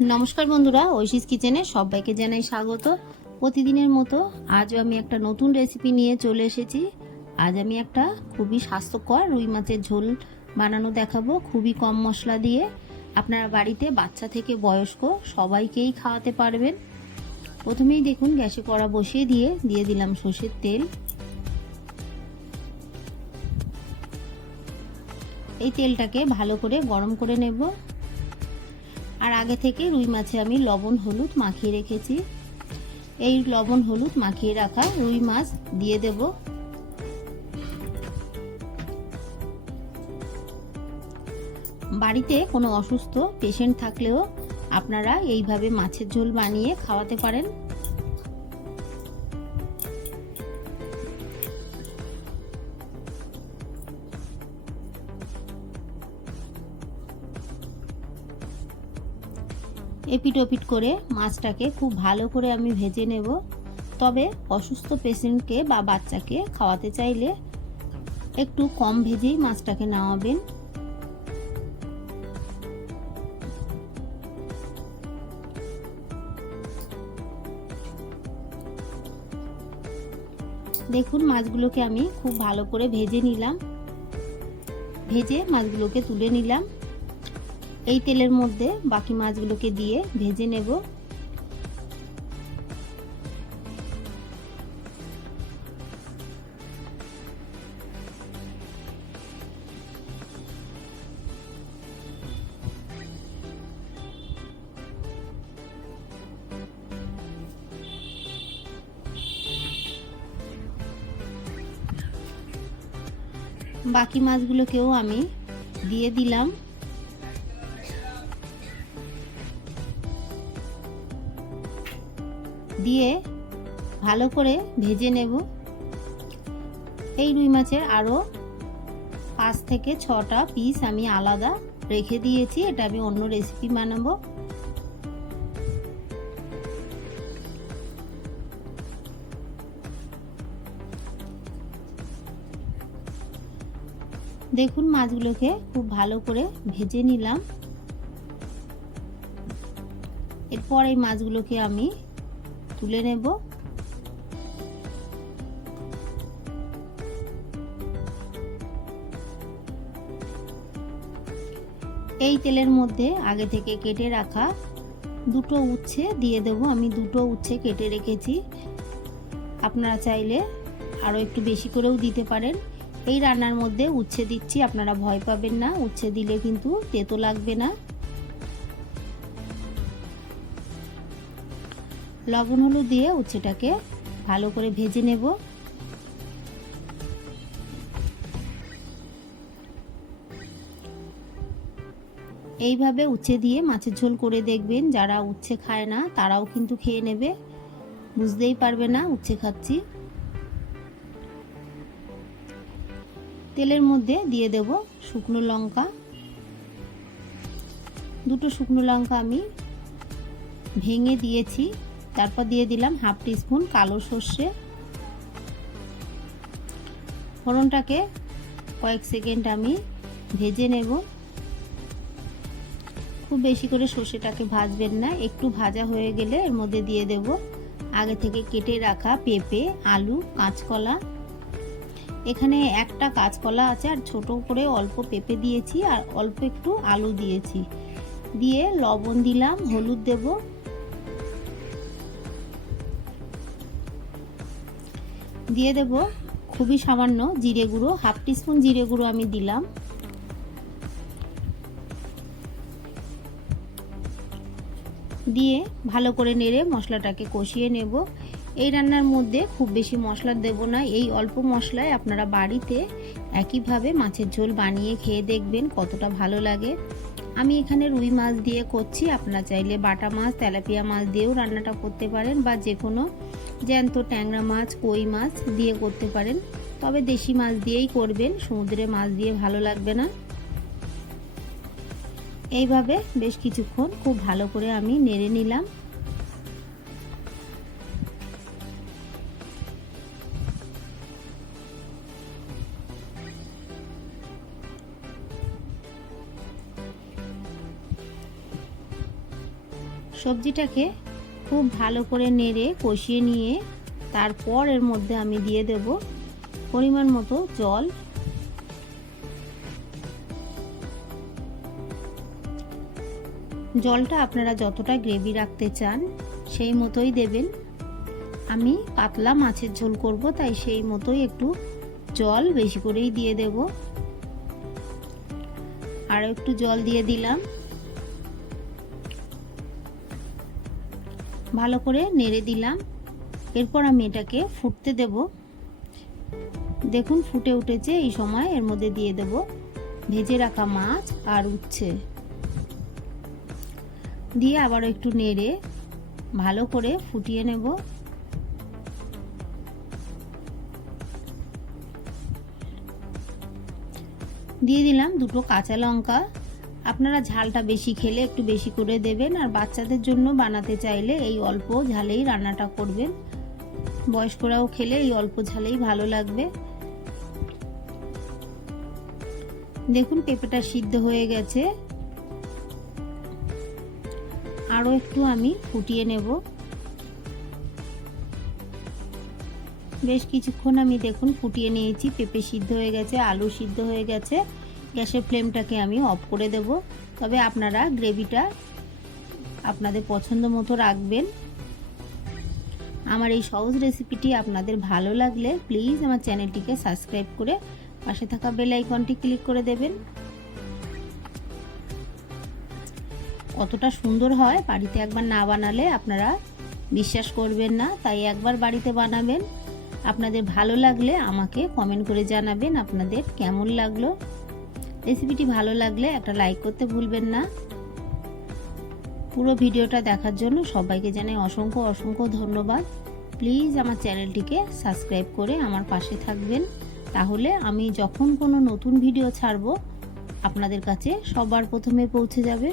নমস্কার বন্ধুরা, ঐশিস কিচেনে সবাইকে জানাই স্বাগত। প্রতিদিনের মতো আজও আমি একটা নতুন রেসিপি নিয়ে চলে এসেছি। আজ আমি একটা খুবই স্বাস্থ্যকর রুই মাছের ঝোল বানানো দেখাবো, খুবই কম মশলা দিয়ে। আপনারা বাড়িতে বাচ্চা থেকে বয়স্ক সবাইকেই খাওয়াতে পারবেন। প্রথমেই দেখুন, গ্যাসে কড়া বসিয়ে দিয়ে দিয়ে দিলাম সর্ষের তেল। এই তেলটাকে ভালো করে গরম করে নেব। আর আগে থেকে রুই মাছে আমি লবণ, হলুদ মাখিয়ে রেখেছি। এই লবণ, হলুদ মাখিয়ে রাখা রুই মাছ দিয়ে দেব। বাড়িতে কোনো অসুস্থ পেশেন্ট থাকলেও আপনারা এইভাবে মাছের ঝোল বানিয়ে খাওয়াতে পারেন। এপিট ওপিট করে মাছটাকে খুব ভালো করে আমি ভেজে নেব। তবে অসুস্থ পেশেন্টকে বা বাচ্চাকে খাওয়াতে চাইলে একটু কম ভেজেই মাছটাকে নামাবেন। দেখুন, মাছগুলোকে আমি খুব ভালো করে ভেজে নিলাম। ভেজে মাছগুলোকে তুলে নিলাম। এই তেলের মধ্যে বাকি মাছগুলোকে দিয়ে ভেজে নেব। বাকি মাছগুলোকেও আমি দিয়ে দিলাম। দিয়ে ভালো করে ভেজে নেব। এই রুই মাছের আরও পাঁচ থেকে ছটা পিস আমি আলাদা রেখে দিয়েছি। এটা আমি অন্য রেসিপি বানাবো। দেখুন মাছগুলোকে খুব ভালো করে ভেজে নিলাম। এরপর এই মাছগুলোকে আমি তুলে নেব। এই তেলের মধ্যে আগে থেকে কেটে রাখা দুটো উচ্ছে দিয়ে দেব। আমি দুটো উচ্ছে কেটে রেখেছি। আপনারা চাইলে আরও একটু বেশি করেও দিতে পারেন। এই রান্নার মধ্যে উচ্ছে দিচ্ছি, আপনারা ভয় পাবেন না। উচ্ছে দিলে কিন্তু তেতো লাগবে না। লবণ হলুদ দিয়ে উচ্ছেটাকে ভালো করে ভেজে নেব। এইভাবে উচ্ছে দিয়ে মাছের ঝোল করে দেখবেন, যারা উচ্ছে খায় না, তারাও কিন্তু খেয়ে নেবে। বুঝতেই পারবে না উচ্ছে খাচ্ছি। তেলের মধ্যে দিয়ে দেব শুকনো লঙ্কা। দুটো শুকনো লঙ্কা আমি ভেঙে দিয়েছি। তারপর দিয়ে দিলাম হাফ টিস্পুন কালো সর্ষে। ফোড়নটাকে কয়েক সেকেন্ড আমি ভেজে নেব। খুব বেশি করে সর্ষেটাকে ভাজবেন না, একটু ভাজা হয়ে গেলে এর মধ্যে দিয়ে দেব আগে থেকে কেটে রাখা পেঁপে, আলু, কাঁচকলা। এখানে একটা কাঁচকলা আছে আর ছোট করে অল্প পেঁপে দিয়েছি আর অল্প একটু আলু দিয়েছি। দিয়ে লবণ দিলাম, হলুদ দেবো। দিয়ে দেব। খুবই সামান্য জিরে গুঁড়ো হাফ টিস্পুন জিরে গুঁড়ো আমি দিলাম। দিয়ে ভালো করে নেড়ে মশলাটাকে কষিয়ে নেব। এই রান্নার মধ্যে খুব বেশি মশলা দেব না। এই অল্প মশলায় আপনারা বাড়িতে একইভাবে মাছের ঝোল বানিয়ে খেয়ে দেখবেন কতটা ভালো লাগে। আমি এখানে রুই মাছ দিয়ে করছি। আপনারা চাইলে বাটা মাছ, তেলাপিয়া মাছ দিয়েও রান্নাটা করতে পারেন বা যে কোনো জ্যান্ত ট্যাংরা মাছ, কই মাছ দিয়ে করতে পারেন। তবে দেশি মাছ দিয়েই করবেন। সমুদ্রে মাছ দিয়ে ভালো লাগবে না। এইভাবে বেশ কিছুক্ষণ খুব ভালো করে আমি নেড়ে নিলাম। সবজিটাকে খুব ভালো করে নেড়ে কষিয়ে নিয়ে তারপর এর মধ্যে আমি দিয়ে দেব পরিমাণ মতো জল জলটা আপনারা যতটা গ্রেভি রাখতে চান, সেই মতোই দেবেন। আমি পাতলা মাছের ঝোল করব, তাই সেই মতোই একটু জল বেশি করেই দিয়ে দেব। আর একটু জল দিয়ে দিলাম। ভালো করে নেড়ে দিলাম। এরপর আমি এটাকে ফুটতে দেব। দেখুন ফুটে উঠেছে, এই সময় এর মধ্যে দিয়ে দেব। ভেজে রাখা মাছ আর উচ্ছে। দিয়ে আবার একটু নেড়ে ভালো করে ফুটিয়ে নেব। দিয়ে দিলাম দুটো কাঁচা লঙ্কা। আপনারা ঝালটা বেশি খেলে একটু বেশি করে দেবেন আর বাচ্চাদের জন্য বানাতে চাইলে এই অল্প ঝালেই রান্নাটা করবেন। বয়স্করাও খেলে এই অল্প ঝালেই ভালো লাগবে। দেখুন পেঁপেটা সিদ্ধ হয়ে গেছে। আরও একটু আমি ফুটিয়ে নেব। বেশ কিছুক্ষণ আমি দেখুন ফুটিয়ে নিয়েছি, পেঁপে সিদ্ধ হয়ে গেছে, আলু সিদ্ধ হয়ে গেছে। গ্যাসের ফ্লেমটাকে আমি অফ করে দেব। তবে আপনারা গ্রেভিটা আপনাদের পছন্দ মতো রাখবেন। আমার এই সহজ রেসিপিটি আপনাদের ভালো লাগলে প্লিজ আমার চ্যানেলটিকে সাবস্ক্রাইব করে পাশে থাকা বেল আইকনটি ক্লিক করে দেবেন। কতটা সুন্দর হয় বাড়িতে একবার না বানালে আপনারা বিশ্বাস করবেন না, তাই একবার বাড়িতে বানাবেন। আপনাদের ভালো লাগলে আমাকে কমেন্ট করে জানাবেন আপনাদের কেমন লাগল। রেসিপিটি ভালো লাগলে একটা লাইক করতে ভুলবেন না। পুরো ভিডিওটা দেখার জন্য সবাইকে জানাই অসংখ্য অসংখ্য ধন্যবাদ। প্লিজ আমার চ্যানেলটিকে সাবস্ক্রাইব করে আমার পাশে থাকবেন। তাহলে আমি যখন কোনো নতুন ভিডিও ছাড়বো, আপনাদের কাছে সবার প্রথমে পৌঁছে যাবে।